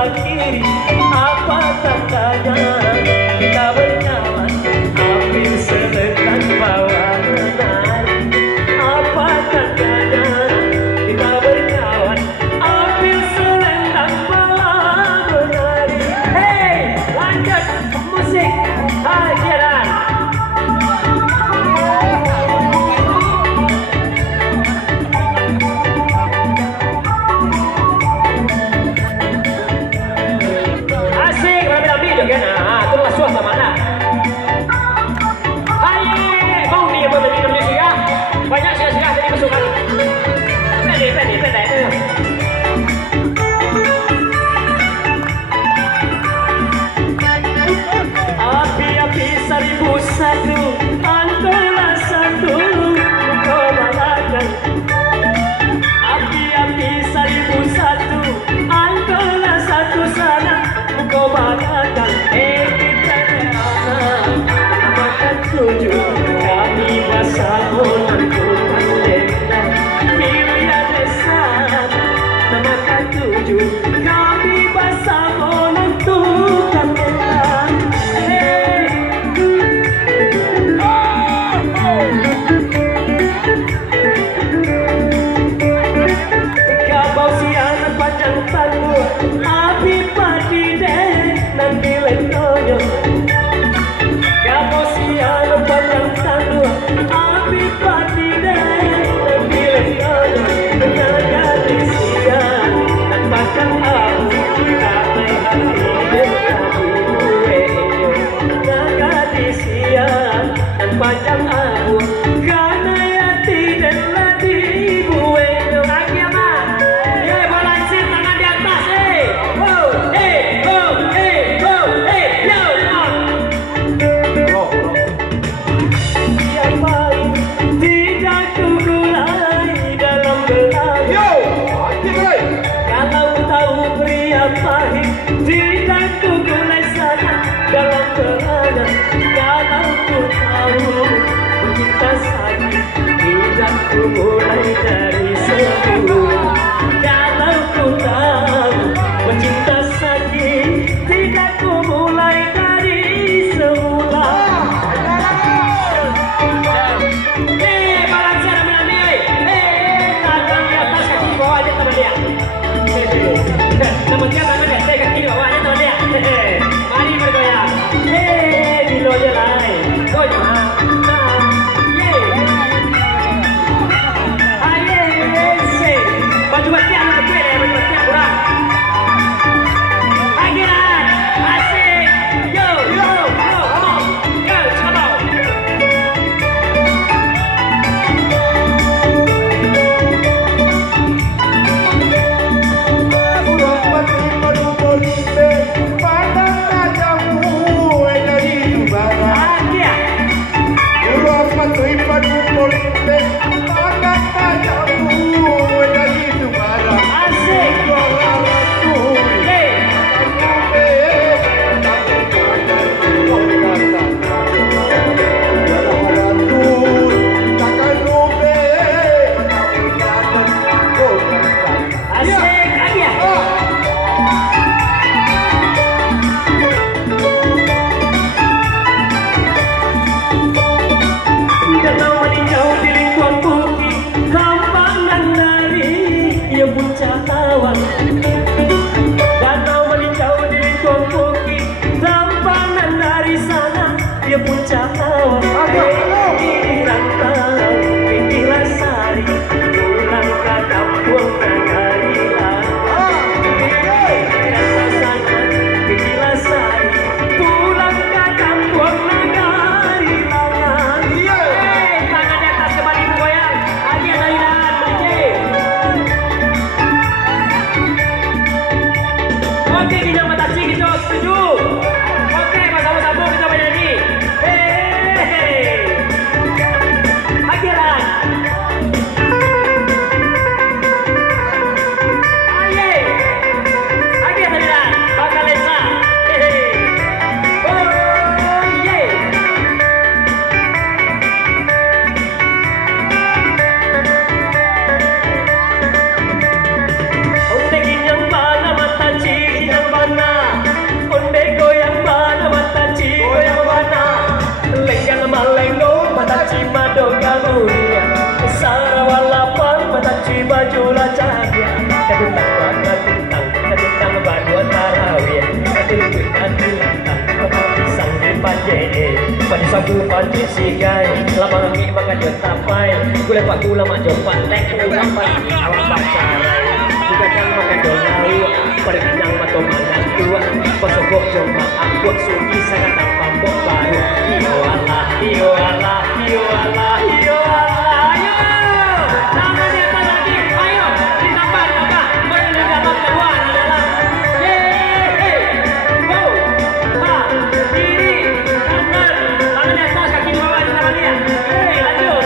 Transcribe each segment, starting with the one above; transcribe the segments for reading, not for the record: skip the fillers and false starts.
sebelah kiri, apa tandanya kita berkawan? Ambil sedekat bawa menari, apa tandanya kita berkawan? Ambil selendang bawa menari. Hei, lanjut musik. Hai, jalan. Asik, rame-rame joget. Nah, itulah suasana. Hai, mau nih yang membeli musik ya? Banyak silah-silah tadi masukkan. Pendek itu. Api-api 1001, antolah satu kau balakan. Api-api 1001, antolah satu sana kau balakan. Kita makan tujuh kami bersama menentukan lenda. Pilihan desa makan tujuh kami bersama menentukan lenda. Kabau siang panjang tangguh, api padi deh nanti lentonya. Kabau siang panjang tangguh, api padi deh nanti lentonya. Tenaga di siang dan pasang aku, ramai hati berkati gue. Tenaga di siang dan pasang aku, karena ya tidak lagi gue. Pahit tidak ku gulai sana dalam berada. Kalau ku tahu cinta sakit tidak ku mulai dari semula. Kalau ku tahu cinta sakit tidak ku mulai dari semula. Balancer ambil. Tangan di atas, kaki di bawah aja teman dia. Teman dia tangan dia, saya kaki di bawah aja teman dia. Mari bergoyang. Dilo aja lain. Goyang. Baju batik anak kecil ya, baju batik kurang. Panggilan, asik. Yo, come on. Yo, come on. Dia puncak awan, pinggirlah sari, pulang ke kampung Nagarilang. Pinggirlah sari, pulang ke kampung Nagarilang. Tangan di atas kembali bergoyang, hadiah lahiran sedikit. Oke, kita matasi kita setuju. Oke, bersama-sama kita bernyanyi. Akhiran. Aye. Akhiran. Bakal Lesa. Oh, yeah. Untuk yang bala mata cik yang sabu panci sigai lapangan ini maka dia tapai gula pak gula mak jopan tek ulang pagi awak baca juga jangan makan donau pada kenyang matau mangan tua pasogok joma aku sugi sangat tanpa bok baru iyo Allah iyo Allah iyo Allah iyo Allah ayo tangan di atas lagi ayo ditambah mendapat keluar adalah yeay go ha kiri kanan tangan di atas kaki di bawah di tangan dia lanjut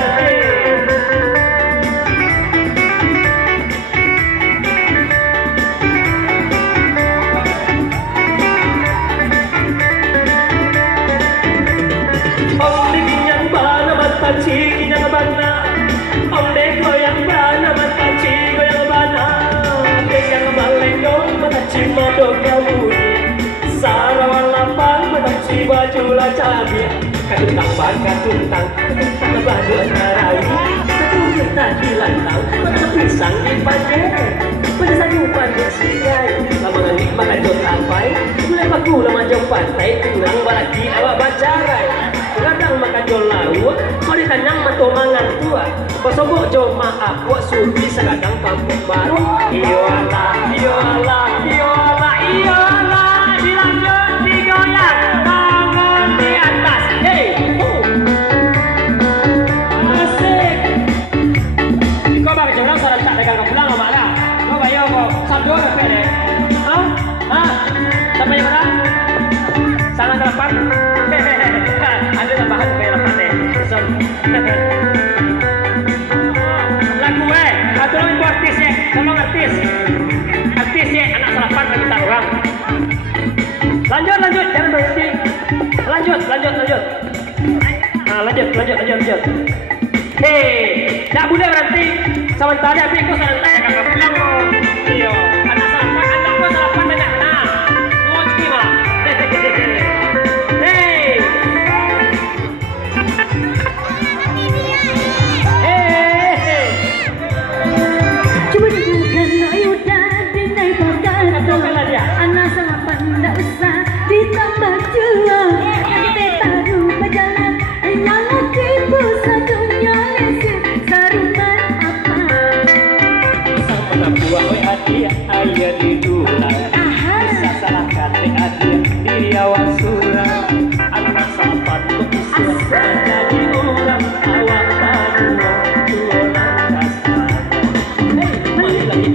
Panci yang bana, onde goyang bana, panci goyang bana, dengan balengong panci mado kabudi, sarawan lapang panci baju la cabi, katuntang ban katuntang baju antarawi, satu kita dilantang, pada pisang di panjang, pada satu panjang sigai, lamangan nikmat ajon sampai, mulai paku lama jauh pantai, kurang balaki awak bacarai. Kadang makan jol laut, kau ditanyang mato mangan tua. Pasogok jol maaf, wak subi sekadang pampung baru. Iyo Allah, iyo Allah, iyo Allah, iyo Allah. Dilanjut, digoyang, bangun di atas. Hey, asik. Kau bang jorang saran tak dagang kau pulang apa dah? Kau bayar kau sabdo apa deh? Hah? Hah? Sampai yang mana? Sangat rapat. Ada tambahan supaya lepas deh. Lagu tolong ibu artis ya, tolong artis ya, anak sarapan bagi kita orang. Lanjut, jangan berhenti. Lanjut. Nah, lanjut. Hei, tak boleh berhenti. Sementara tapi aku santai kakak bilang. Iya, anak sarapan, anak aku sarapan banyak. Nah, nuan cuma. Anak sarapan tak usah ditambah dua. Kita taruh berjalan yang tipu satunya lesir saruman apa? Sama buah oi hati ayah di dulang. Bisa salah kata hati diri awal surang. Anak sarapan kok bisa jadi orang awak baru tulang kasar. Mari lagi.